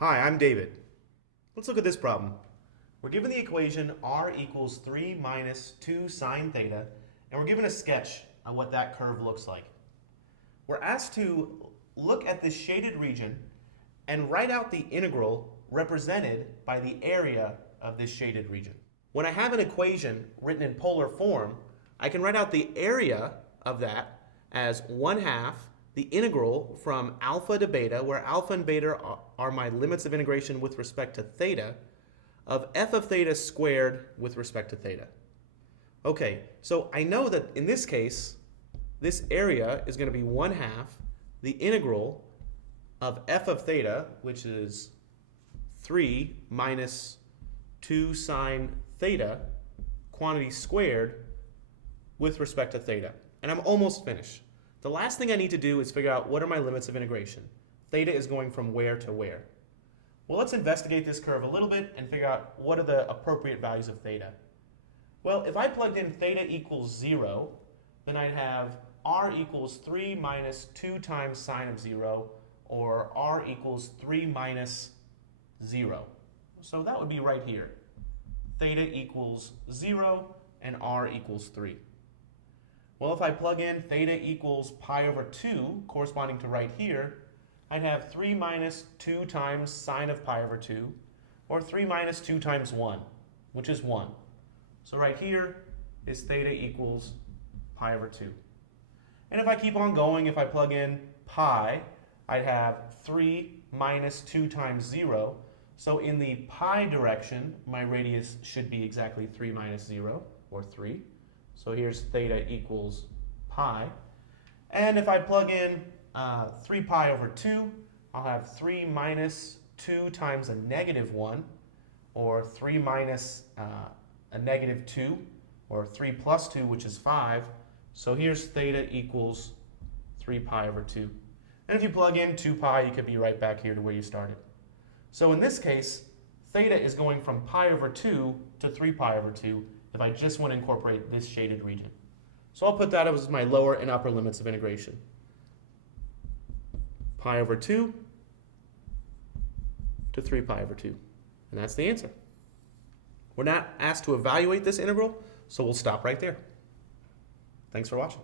Hi, I'm David. Let's look at this problem. We're given the equation r equals 3 minus 2 sine theta, and we're given a sketch on what that curve looks like. We're asked to look at this shaded region and write out the integral represented by the area of this shaded region. When I have an equation written in polar form, I can write out the area of that as 1/2 the integral from alpha to beta, where alpha and beta are my limits of integration with respect to theta, of f of theta squared with respect to theta. Okay, so I know that in this case, this area is going to be 1/2 the integral of f of theta, which is 3 minus 2 sine theta, quantity squared, with respect to theta. And I'm almost finished. The last thing I need to do is figure out what are my limits of integration. Theta is going from where to where. Well, let's investigate this curve a little bit and figure out what are the appropriate values of theta. Well, if I plugged in theta equals 0, then I'd have r equals 3 minus 2 times sine of 0, or r equals 3 minus 0. So that would be right here. Theta equals 0 and r equals 3. Well, if I plug in theta equals pi over 2, corresponding to right here, I'd have 3 minus 2 times sine of pi over 2, or 3 minus 2 times 1, which is 1. So right here is theta equals pi over 2. And if I keep on going, if I plug in pi, I'd have 3 minus 2 times 0. So in the pi direction, my radius should be exactly 3 minus 0, or 3. So here's theta equals pi. And if I plug in 3 pi over 2, I'll have 3 minus 2 times a negative 1, or 3 minus a negative 2, or 3 plus 2, which is 5. So here's theta equals 3 pi over 2. And if you plug in 2 pi, you could be right back here to where you started. So in this case, theta is going from pi over 2 to 3 pi over 2 if I just want to incorporate this shaded region. So I'll put that as my lower and upper limits of integration. Pi over 2 to 3 pi over 2. And that's the answer. We're not asked to evaluate this integral, so we'll stop right there. Thanks for watching.